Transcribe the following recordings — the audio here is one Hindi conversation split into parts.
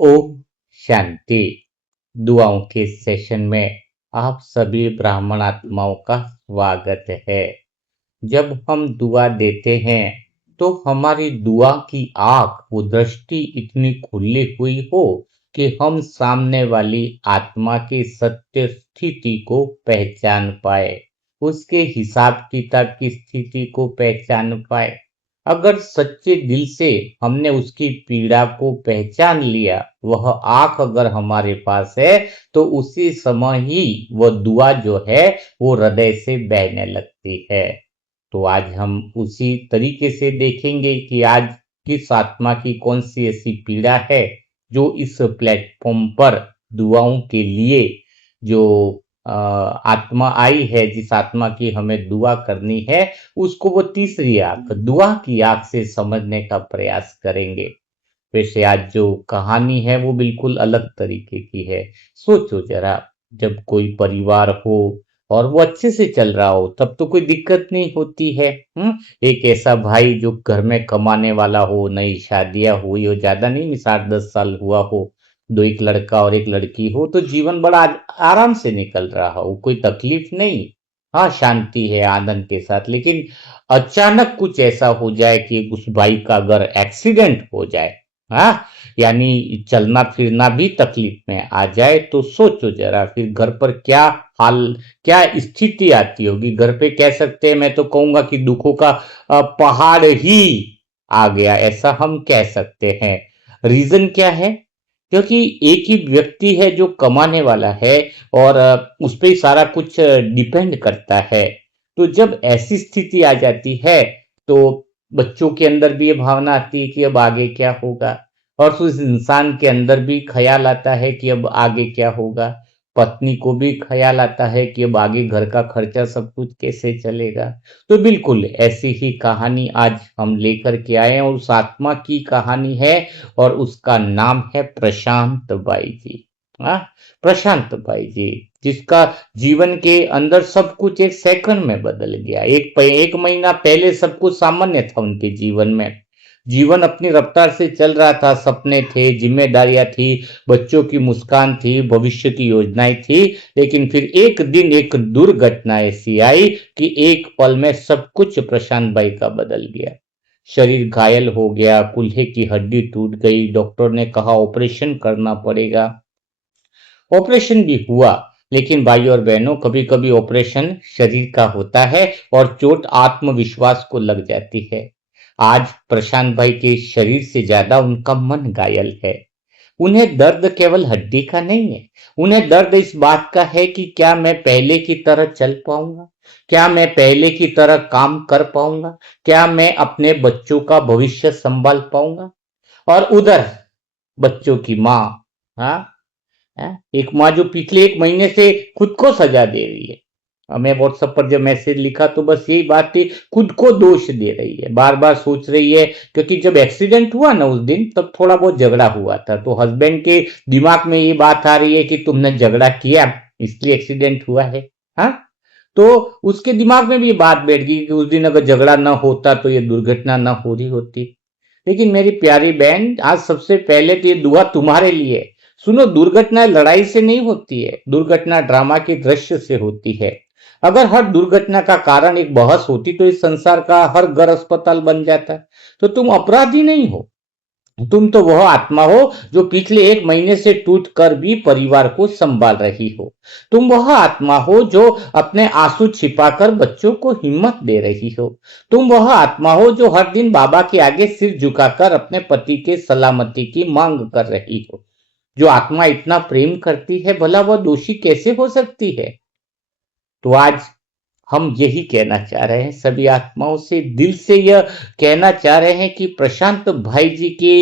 ओम शांति। दुआओं के सेशन में आप सभी ब्राह्मण आत्माओं का स्वागत है। जब हम दुआ देते हैं तो हमारी दुआ की आंख वो दृष्टि इतनी खुली हुई हो कि हम सामने वाली आत्मा की सत्य स्थिति को पहचान पाए, उसके हिसाब किताब की स्थिति को पहचान पाए। अगर सच्चे दिल से हमने उसकी पीड़ा को पहचान लिया, वह आंख अगर हमारे पास है तो उसी समय ही वह दुआ जो है वो हृदय से बहने लगती है। तो आज हम उसी तरीके से देखेंगे कि आज किस आत्मा की कौन सी ऐसी पीड़ा है जो इस प्लेटफॉर्म पर दुआओं के लिए जो आत्मा आई है, जिस आत्मा की हमें दुआ करनी है, उसको वो तीसरी आंख, दुआ की आंख से समझने का प्रयास करेंगे। वैसे आज जो कहानी है वो बिल्कुल अलग तरीके की है। सोचो जरा, जब कोई परिवार हो और वो अच्छे से चल रहा हो तब तो कोई दिक्कत नहीं होती है। एक ऐसा भाई जो घर में कमाने वाला हो, नई शादियां हुई हो, ज्यादा नहीं 8-10 साल हुआ हो, दो एक लड़का और एक लड़की हो, तो जीवन बड़ा आराम से निकल रहा हो, कोई तकलीफ नहीं। हाँ, शांति है आनंद के साथ। लेकिन अचानक कुछ ऐसा हो जाए कि उस भाई का अगर एक्सीडेंट हो जाए, हाँ, यानी चलना फिरना भी तकलीफ में आ जाए, तो सोचो जरा फिर घर पर क्या हाल, क्या स्थिति आती होगी। घर पे कह सकते हैं, मैं तो कहूंगा कि दुखों का पहाड़ ही आ गया, ऐसा हम कह सकते हैं। रीजन क्या है? क्योंकि एक ही व्यक्ति है जो कमाने वाला है और उस पे ही सारा कुछ डिपेंड करता है। तो जब ऐसी स्थिति आ जाती है तो बच्चों के अंदर भी ये भावना आती है कि अब आगे क्या होगा, और उस इंसान के अंदर भी ख्याल आता है कि अब आगे क्या होगा। पत्नी को भी ख्याल आता है कि अब आगे घर का खर्चा सब कुछ कैसे चलेगा। तो बिल्कुल ऐसी ही कहानी आज हम लेकर के आए हैं, और उस आत्मा की कहानी है और उसका नाम है प्रशांत बाई जी। हाँ, प्रशांत बाई जी, जिसका जीवन के अंदर सब कुछ एक सेकंड में बदल गया। एक महीना पहले सब कुछ सामान्य था उनके जीवन में। जीवन अपनी रफ्तार से चल रहा था, सपने थे, जिम्मेदारियां थी, बच्चों की मुस्कान थी, भविष्य की योजनाएं थी। लेकिन फिर एक दिन एक दुर्घटना ऐसी आई कि एक पल में सब कुछ प्रशांत भाई का बदल गया। शरीर घायल हो गया, कूल्हे की हड्डी टूट गई, डॉक्टर ने कहा ऑपरेशन करना पड़ेगा। ऑपरेशन भी हुआ, लेकिन भाई और बहनों, कभी कभी ऑपरेशन शरीर का होता है और चोट आत्मविश्वास को लग जाती है। आज प्रशांत भाई के शरीर से ज्यादा उनका मन घायल है। उन्हें दर्द केवल हड्डी का नहीं है, उन्हें दर्द इस बात का है कि क्या मैं पहले की तरह चल पाऊंगा, क्या मैं पहले की तरह काम कर पाऊंगा, क्या मैं अपने बच्चों का भविष्य संभाल पाऊंगा। और उधर बच्चों की माँ, हाँ, एक माँ जो पिछले एक महीने से खुद को सजा दे रही है। हमें व्हाट्सएप पर जब मैसेज लिखा तो बस यही बात थी, खुद को दोष दे रही है, बार बार सोच रही है। क्योंकि जब एक्सीडेंट हुआ ना उस दिन, तब थोड़ा बहुत झगड़ा हुआ था, तो हस्बैंड के दिमाग में ये बात आ रही है कि तुमने झगड़ा किया इसलिए एक्सीडेंट हुआ है। हाँ, तो उसके दिमाग में भी ये बात बैठ गई कि उस दिन अगर झगड़ा ना होता तो ये दुर्घटना ना हो रही होती। लेकिन मेरी प्यारी बहन, आज सबसे पहले तो ये दुआ तुम्हारे लिए। सुनो, दुर्घटना लड़ाई से नहीं होती है, दुर्घटना ड्रामा के दृश्य से होती है। अगर हर दुर्घटना का कारण एक बहस होती तो इस संसार का हर घर अस्पताल बन जाता। तो तुम अपराधी नहीं हो, तुम तो वह आत्मा हो जो पिछले एक महीने से टूट कर भी परिवार को संभाल रही हो। तुम वह आत्मा हो जो अपने आंसू छिपाकर बच्चों को हिम्मत दे रही हो। तुम वह आत्मा हो जो हर दिन बाबा के आगे सिर झुकाकर अपने पति के सलामती की मांग कर रही हो। जो आत्मा इतना प्रेम करती है, भला वह दोषी कैसे हो सकती है? तो आज हम यही कहना चाह रहे हैं सभी आत्माओं से, दिल से यह कहना चाह रहे हैं कि प्रशांत भाई जी के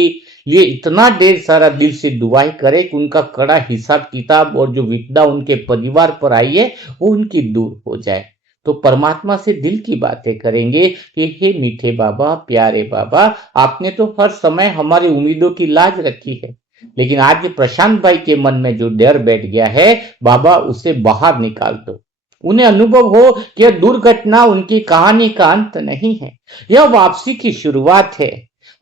लिए इतना ढेर सारा दिल से दुआएं करें कि उनका कड़ा हिसाब किताब और जो विपदा उनके परिवार पर आई है वो उनकी दूर हो जाए। तो परमात्मा से दिल की बातें करेंगे कि हे मीठे बाबा, प्यारे बाबा, आपने तो हर समय हमारी उम्मीदों की लाज रखी है। लेकिन आज प्रशांत भाई के मन में जो डर बैठ गया है, बाबा उसे बाहर निकाल दो। उन्हें अनुभव हो कि यह दुर्घटना उनकी कहानी का अंत नहीं है, यह वापसी की शुरुआत है।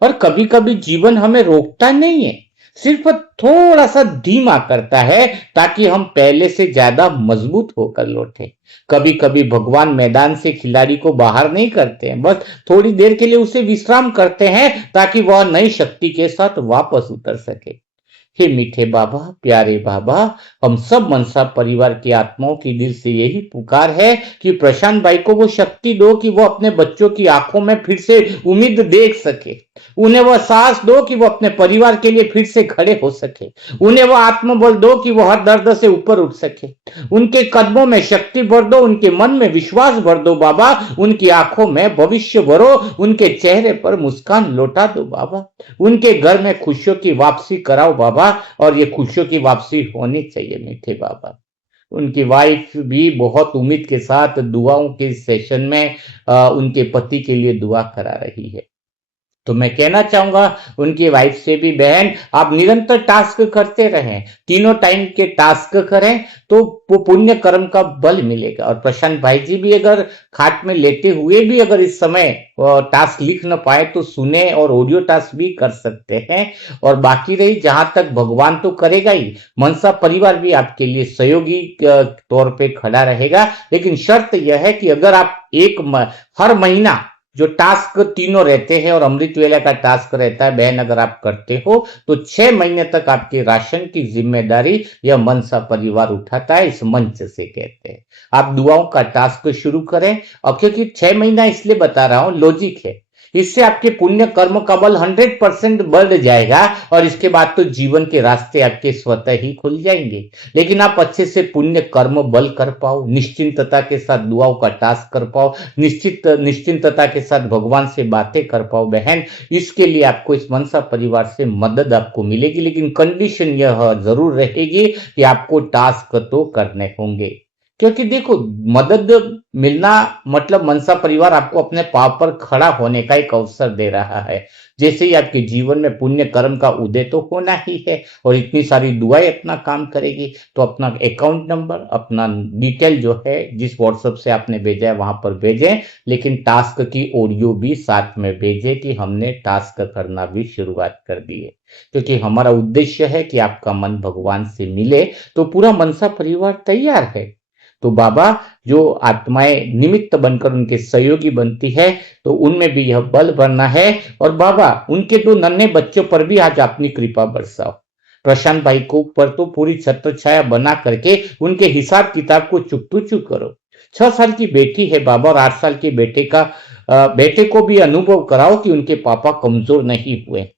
और कभी कभी जीवन हमें रोकता नहीं है, सिर्फ थोड़ा सा धीमा करता है ताकि हम पहले से ज्यादा मजबूत होकर लौटे। कभी कभी भगवान मैदान से खिलाड़ी को बाहर नहीं करते हैं, बस थोड़ी देर के लिए उसे विश्राम करते हैं ताकि वह नई शक्ति के साथ वापस उतर सके। हे मीठे बाबा, प्यारे बाबा, हम सब मनसा परिवार की आत्माओं की दिल से यही पुकार है कि प्रशांत भाई को वो शक्ति दो कि वो अपने बच्चों की आंखों में फिर से उम्मीद देख सके। उन्हें वह साहस दो कि वो अपने परिवार के लिए फिर से खड़े हो सके। उन्हें वह आत्मबल दो कि वो हर दर्द से ऊपर उठ सके। उनके कदमों में शक्ति भर दो, उनके मन में विश्वास भर दो बाबा, उनकी आंखों में भविष्य भरो, उनके चेहरे पर मुस्कान लौटा दो बाबा, उनके घर में खुशियों की वापसी कराओ बाबा। और ये खुशियों की वापसी होनी चाहिए मीठे बाबा। उनकी वाइफ भी बहुत उम्मीद के साथ दुआओं के सेशन में उनके पति के लिए दुआ करा रही है। तो मैं कहना चाहूंगा उनकी वाइफ से भी, बहन आप निरंतर टास्क करते रहें, तीनों टाइम के टास्क करें तो वो पुण्य कर्म का बल मिलेगा। और प्रशांत भाई जी भी अगर खाट में लेटे हुए भी अगर इस समय टास्क लिख न पाए तो सुने और ऑडियो टास्क भी कर सकते हैं। और बाकी रही जहां तक, भगवान तो करेगा ही, मनसा परिवार भी आपके लिए सहयोगी तौर पे खड़ा रहेगा। लेकिन शर्त यह है कि अगर आप हर महीना जो टास्क तीनों रहते हैं और अमृत वेला का टास्क रहता है बहन, अगर आप करते हो तो 6 महीने तक आपके राशन की जिम्मेदारी यह मनसा परिवार उठाता है, इस मंच से कहते हैं। आप दुआओं का टास्क शुरू करें। और क्योंकि 6 महीना इसलिए बता रहा हूं, लॉजिक है, इससे आपके पुण्य कर्म का बल 100% बढ़ जाएगा और इसके बाद तो जीवन के रास्ते आपके स्वतः ही खुल जाएंगे। लेकिन आप अच्छे से पुण्य कर्म बल कर पाओ, निश्चिंतता के साथ दुआओं का टास्क कर पाओ, निश्चिंतता के साथ भगवान से बातें कर पाओ बहन, इसके लिए आपको इस मनसा परिवार से मदद आपको मिलेगी। लेकिन कंडीशन यह जरूर रहेगी कि आपको टास्क तो करने होंगे। क्योंकि देखो, मदद मिलना मतलब मनसा परिवार आपको अपने पांव पर खड़ा होने का एक अवसर दे रहा है। जैसे ही आपके जीवन में पुण्य कर्म का उदय तो होना ही है और इतनी सारी दुआएं अपना काम करेगी, तो अपना अकाउंट नंबर, अपना डिटेल जो है जिस व्हाट्सएप से आपने भेजा है वहां पर भेजें। लेकिन टास्क की ऑडियो भी साथ में भेजें कि हमने टास्क करना भी शुरुआत कर दी है। क्योंकि हमारा उद्देश्य है कि आपका मन भगवान से मिले, तो पूरा मनसा परिवार तैयार है। तो बाबा जो आत्माएं निमित्त बनकर उनके सहयोगी बनती है, तो उनमें भी यह बल भरना है। और बाबा उनके 2 नन्हे बच्चों पर भी आज अपनी कृपा बरसाओ। प्रशांत भाई को ऊपर तो पूरी छत्र छाया बना करके उनके हिसाब किताब को चुकतू चुक करो। 6 साल की बेटी है बाबा और 8 साल के बेटे को भी अनुभव कराओ कि उनके पापा कमजोर नहीं हुए।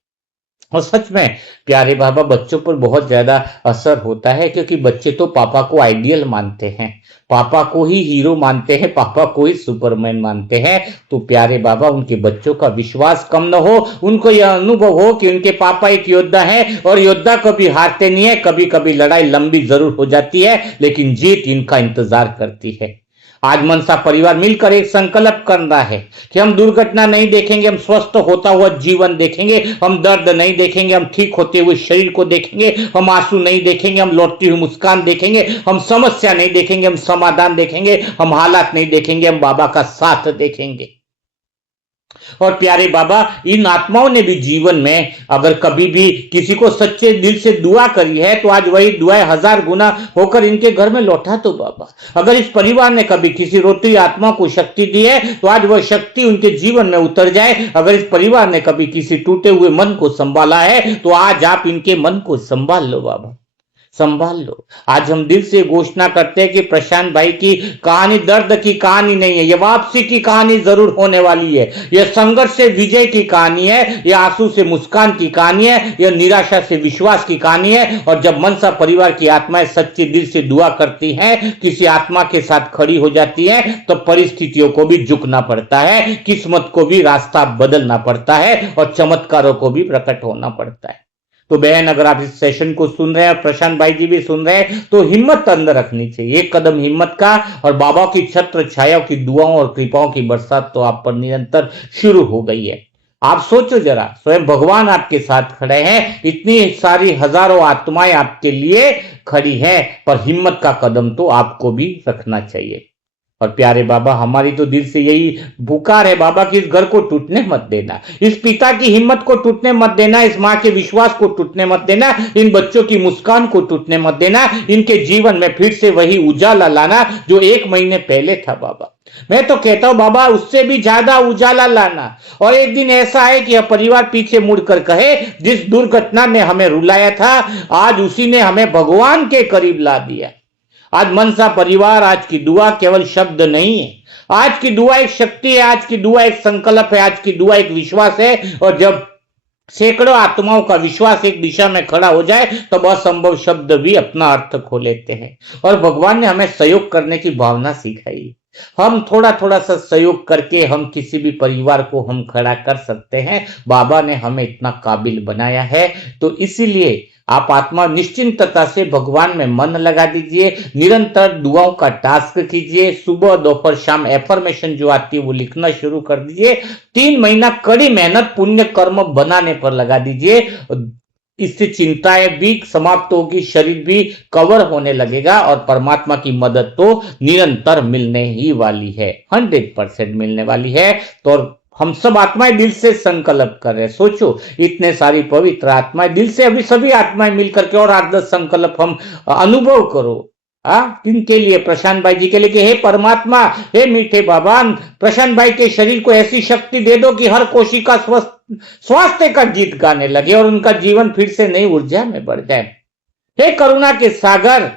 और सच में प्यारे बाबा, बच्चों पर बहुत ज्यादा असर होता है क्योंकि बच्चे तो पापा को आइडियल मानते हैं, पापा को ही हीरो मानते हैं, पापा को ही सुपरमैन मानते हैं। तो प्यारे बाबा, उनके बच्चों का विश्वास कम न हो, उनको यह अनुभव हो कि उनके पापा एक योद्धा हैं और योद्धा कभी हारते नहीं है। कभी कभी लड़ाई लंबी जरूर हो जाती है लेकिन जीत इनका इंतजार करती है। आज मनसा परिवार मिलकर एक संकल्प कर रहा है कि हम दुर्घटना नहीं देखेंगे, हम स्वस्थ होता हुआ जीवन देखेंगे, हम दर्द नहीं देखेंगे, हम ठीक होते हुए शरीर को देखेंगे, हम आंसू नहीं देखेंगे, हम लौटती हुई मुस्कान देखेंगे, हम समस्या नहीं देखेंगे, हम समाधान देखेंगे, हम हालात नहीं देखेंगे, हम बाबा का साथ देखेंगे। और प्यारे बाबा, इन आत्माओं ने भी जीवन में अगर कभी भी किसी को सच्चे दिल से दुआ करी है तो आज वही दुआएं 1000 गुना होकर इनके घर में लौटा दो बाबा। अगर इस परिवार ने कभी किसी रोती आत्मा को शक्ति दी है तो आज वह शक्ति उनके जीवन में उतर जाए। अगर इस परिवार ने कभी किसी टूटे हुए मन को संभाला है तो आज आप इनके मन को संभाल लो बाबा, संभाल लो। आज हम दिल से घोषणा करते हैं कि प्रशांत भाई की कहानी दर्द की कहानी नहीं है, यह वापसी की कहानी जरूर होने वाली है। यह संघर्ष से विजय की कहानी है, यह आंसू से मुस्कान की कहानी है, यह निराशा से विश्वास की कहानी है। और जब मनसा परिवार की आत्माएं सच्चे दिल से दुआ करती हैं, किसी आत्मा के साथ खड़ी हो जाती है, तो परिस्थितियों को भी झुकना पड़ता है, किस्मत को भी रास्ता बदलना पड़ता है और चमत्कारों को भी प्रकट होना पड़ता है। तो बहन, अगर आप इस सेशन को सुन रहे हैं और प्रशांत भाई जी भी सुन रहे हैं तो हिम्मत अंदर रखनी चाहिए, एक कदम हिम्मत का। और बाबा की छत्र छाया की दुआओं और कृपाओं की बरसात तो आप पर निरंतर शुरू हो गई है। आप सोचो जरा, स्वयं भगवान आपके साथ खड़े हैं, इतनी सारी हजारों आत्माएं आपके लिए खड़ी हैं, पर हिम्मत का कदम तो आपको भी रखना चाहिए। और प्यारे बाबा, हमारी तो दिल से यही पुकार है बाबा कि इस घर को टूटने मत देना, इस पिता की हिम्मत को टूटने मत देना, इस माँ के विश्वास को टूटने मत देना, इन बच्चों की मुस्कान को टूटने मत देना, इनके जीवन में फिर से वही उजाला लाना जो 1 महीने पहले था बाबा। मैं तो कहता हूं बाबा, उससे भी ज्यादा उजाला लाना। और एक दिन ऐसा है कि यह परिवार पीछे मुड़कर कहे, जिस दुर्घटना ने हमें रुलाया था, आज उसी ने हमें भगवान के करीब ला दिया। आज मनसा परिवार, आज की दुआ केवल शब्द नहीं है, आज की दुआ एक शक्ति है, आज की दुआ एक संकल्प है, आज की दुआ एक विश्वास है। और जब सैकड़ों आत्माओं का विश्वास एक दिशा में खड़ा हो जाए तो असंभव शब्द भी अपना अर्थ खो लेते हैं। और भगवान ने हमें सहयोग करने की भावना सिखाई। हम थोड़ा थोड़ा सा सहयोग करके हम किसी भी परिवार को हम खड़ा कर सकते हैं। बाबा ने हमें इतना काबिल बनाया है। तो इसीलिए आप आत्मा निश्चिंतता से भगवान में मन लगा दीजिए, निरंतर दुआओं का टास्क कीजिए, सुबह दोपहर शाम एफर्मेशन जो आती है वो लिखना शुरू कर दीजिए। 3 महीना कड़ी मेहनत पुण्य कर्म बनाने पर लगा दीजिए। इससे चिंताएं भी समाप्त होगी, शरीर भी कवर होने लगेगा और परमात्मा की मदद तो निरंतर मिलने ही वाली है, 100% मिलने वाली है। तो हम सब आत्माएं दिल से संकल्प कर रहे हैं। सोचो, इतने सारी पवित्र आत्माएं दिल से, अभी सभी आत्माएं मिलकर के और 8-10 संकल्प हम अनुभव करो। किनके लिए? प्रशांत भाई जी के लिए कि हे परमात्मा, हे मीठे बाबा, प्रशांत भाई के शरीर को ऐसी शक्ति दे दो कि हर कोशिका स्वास्थ्य का गीत गाने लगे और उनका जीवन फिर से नई ऊर्जा में बढ़ जाए। हे करुणा के सागर,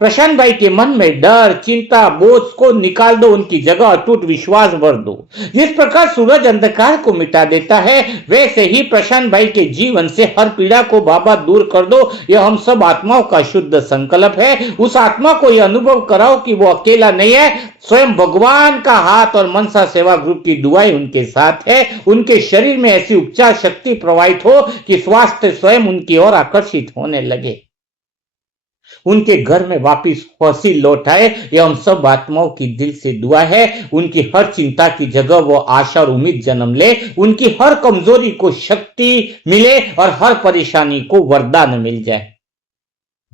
प्रशांत भाई के मन में डर, चिंता, बोझ को निकाल दो, उनकी जगह अटूट विश्वास भर दो। जिस प्रकार सूरज अंधकार को मिटा देता है, वैसे ही प्रशांत भाई के जीवन से हर पीड़ा को बाबा दूर कर दो। यह हम सब आत्माओं का शुद्ध संकल्प है। उस आत्मा को यह अनुभव कराओ कि वो अकेला नहीं है, स्वयं भगवान का हाथ और मनसा सेवा ग्रुप की दुआएं उनके साथ है। उनके शरीर में ऐसी उपचार शक्ति प्रवाहित हो कि स्वास्थ्य स्वयं उनकी ओर आकर्षित होने लगे, उनके घर में वापिस खुशी लौट आए। यह हम सब आत्माओं की दिल से दुआ है। उनकी हर चिंता की जगह वो आशा और उम्मीद जन्म ले, उनकी हर कमजोरी को शक्ति मिले और हर परेशानी को वरदान मिल जाए।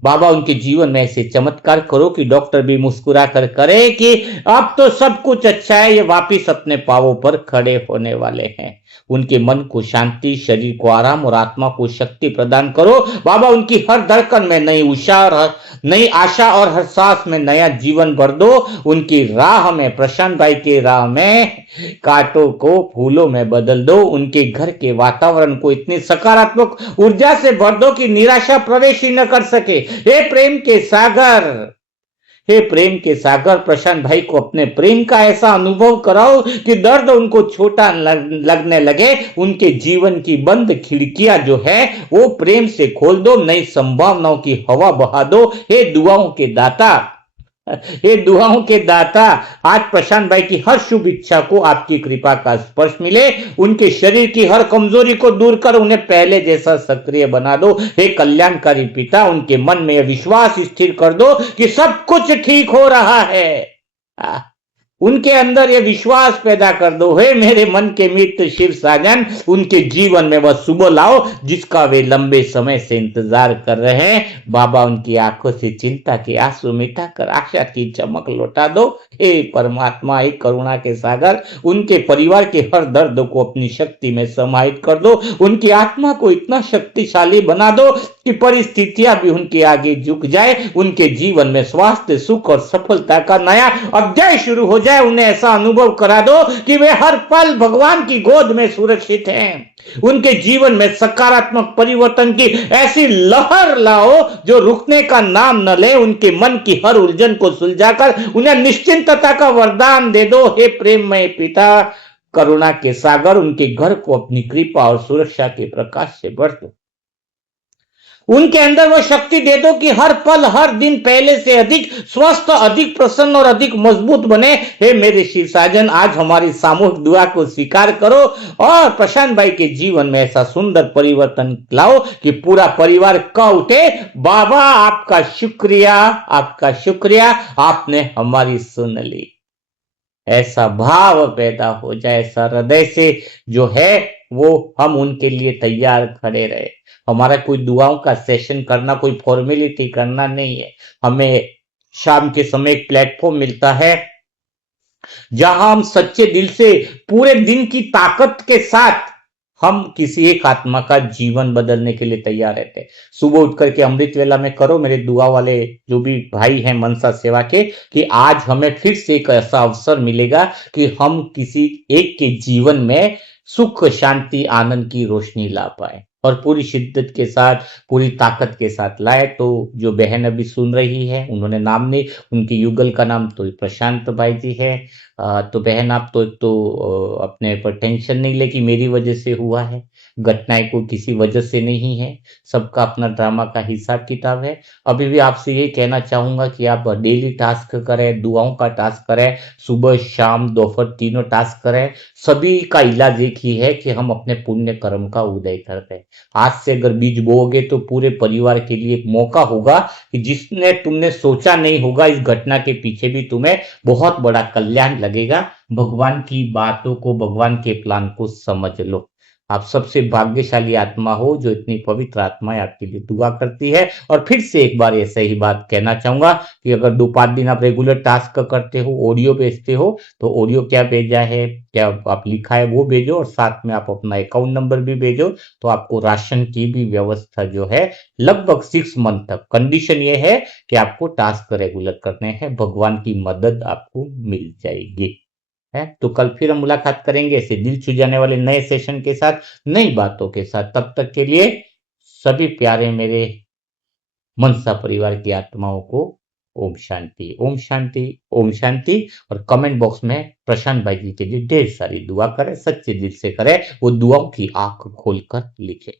बाबा, उनके जीवन में ऐसे चमत्कार करो कि डॉक्टर भी मुस्कुरा कर करे कि अब तो सब कुछ अच्छा है, ये वापिस अपने पांवों पर खड़े होने वाले हैं। उनके मन को शांति, शरीर को आराम और आत्मा को शक्ति प्रदान करो। बाबा, उनकी हर धड़कन में नई आशा और हर सांस में नया जीवन भर दो। उनकी राह में, प्रशांत भाई के राह में कांटों को फूलों में बदल दो। उनके घर के वातावरण को इतनी सकारात्मक ऊर्जा से भर दो कि निराशा प्रवेश ही न कर सके। हे प्रेम के सागर, हे प्रेम के सागर, प्रशांत भाई को अपने प्रेम का ऐसा अनुभव कराओ कि दर्द उनको छोटा लगने लगे। उनके जीवन की बंद खिड़कियां जो है वो प्रेम से खोल दो, नई संभावनाओं की हवा बहा दो। हे दुआओं के दाता, हे दुआओं के दाता, आज प्रशांत भाई की हर शुभ इच्छा को आपकी कृपा का स्पर्श मिले। उनके शरीर की हर कमजोरी को दूर कर उन्हें पहले जैसा सक्रिय बना दो। हे कल्याणकारी पिता, उनके मन में यह विश्वास स्थिर कर दो कि सब कुछ ठीक हो रहा है। उनके अंदर ये विश्वास पैदा कर दो। हे मेरे मन के मित्र शिव साजन, उनके जीवन में वह सुबह लाओ जिसका वे लंबे समय से इंतजार कर रहे हैं। बाबा, उनकी आंखों से चिंता के आंसू मिटाकर आशा की चमक लौटा दो। हे परमात्मा, हे करुणा के सागर, उनके परिवार के हर दर्द को अपनी शक्ति में समाहित कर दो। उनकी आत्मा को इतना शक्तिशाली बना दो कि परिस्थितियां भी उनके आगे झुक जाए। उनके जीवन में स्वास्थ्य, सुख और सफलता का नया अध्याय शुरू हो जाए। उन्हें ऐसा अनुभव करा दो कि वे हर पल भगवान की गोद में सुरक्षित हैं। उनके जीवन में सकारात्मक परिवर्तन की ऐसी लहर लाओ जो रुकने का नाम न ले। उनके मन की हर उलझन को सुलझाकर उन्हें निश्चिंतता का वरदान दे दो। हे प्रेममय पिता, करुणा के सागर, उनके घर को अपनी कृपा और सुरक्षा के प्रकाश से भर दो। उनके अंदर वो शक्ति दे दो कि हर पल, हर दिन पहले से अधिक स्वस्थ, अधिक प्रसन्न और अधिक मजबूत बने। हे मेरे शिव साजन, आज हमारी सामूहिक दुआ को स्वीकार करो और प्रशांत भाई के जीवन में ऐसा सुंदर परिवर्तन लाओ कि पूरा परिवार कह उठे, बाबा आपका शुक्रिया, आपका शुक्रिया, आपने हमारी सुन ली। ऐसा भाव पैदा हो जाए, ऐसा हृदय से जो है वो हम उनके लिए तैयार खड़े रहे। हमारा कोई दुआओं का सेशन करना, कोई फॉर्मेलिटी करना नहीं है। हमें शाम के समय एक प्लेटफॉर्म मिलता है जहां हम सच्चे दिल से पूरे दिन की ताकत के साथ हम किसी एक आत्मा का जीवन बदलने के लिए तैयार रहते हैं। सुबह उठ करके अमृत वेला में करो मेरे दुआ वाले जो भी भाई हैं मनसा सेवा के, कि आज हमें फिर से एक ऐसा अवसर मिलेगा कि हम किसी एक के जीवन में सुख शांति आनंद की रोशनी ला पाए और पूरी शिद्दत के साथ पूरी ताकत के साथ लाए। तो जो बहन अभी सुन रही है उन्होंने नाम नहीं, उनके युगल का नाम तो प्रशांत भाई जी है। तो बहन आप तो एक तो अपने पर टेंशन नहीं ले कि मेरी वजह से हुआ है, घटनाएं को किसी वजह से नहीं है, सबका अपना ड्रामा का हिसाब किताब है। अभी भी आपसे यही कहना चाहूंगा कि आप डेली टास्क करें, दुआओं का टास्क करें, सुबह शाम दोपहर तीनों टास्क करें। सभी का इलाज एक ही है कि हम अपने पुण्य कर्म का उदय करते हैं। आज से अगर बीज बोओगे तो पूरे परिवार के लिए एक मौका होगा कि जिसने तुमने सोचा नहीं होगा, इस घटना के पीछे भी तुम्हें बहुत बड़ा कल्याण लगेगा। भगवान की बातों को, भगवान के प्लान को समझ लो। आप सबसे भाग्यशाली आत्मा हो जो इतनी पवित्र आत्माएं आपके लिए दुआ करती है। और फिर से एक बार ऐसे ही बात कहना चाहूंगा कि अगर 2-5 दिन आप रेगुलर टास्क करते हो, ऑडियो भेजते हो, तो ऑडियो क्या भेजा है, क्या आप लिखा है वो भेजो, और साथ में आप अपना अकाउंट नंबर भी भेजो। तो आपको राशन की भी व्यवस्था जो है लगभग 6 मंथ तक, कंडीशन ये है कि आपको टास्क रेगुलर करने हैं, भगवान की मदद आपको मिल जाएगी। है तो कल फिर हम मुलाकात करेंगे ऐसे दिल छू जाने वाले नए सेशन के साथ, नई बातों के साथ। तब तक के लिए सभी प्यारे मेरे मनसा परिवार की आत्माओं को ओम शांति, ओम शांति, ओम शांति। और कमेंट बॉक्स में प्रशांत भाई जी के लिए ढेर सारी दुआ करें, सच्चे दिल से करें, वो दुआओं की आंख खोलकर लिखे।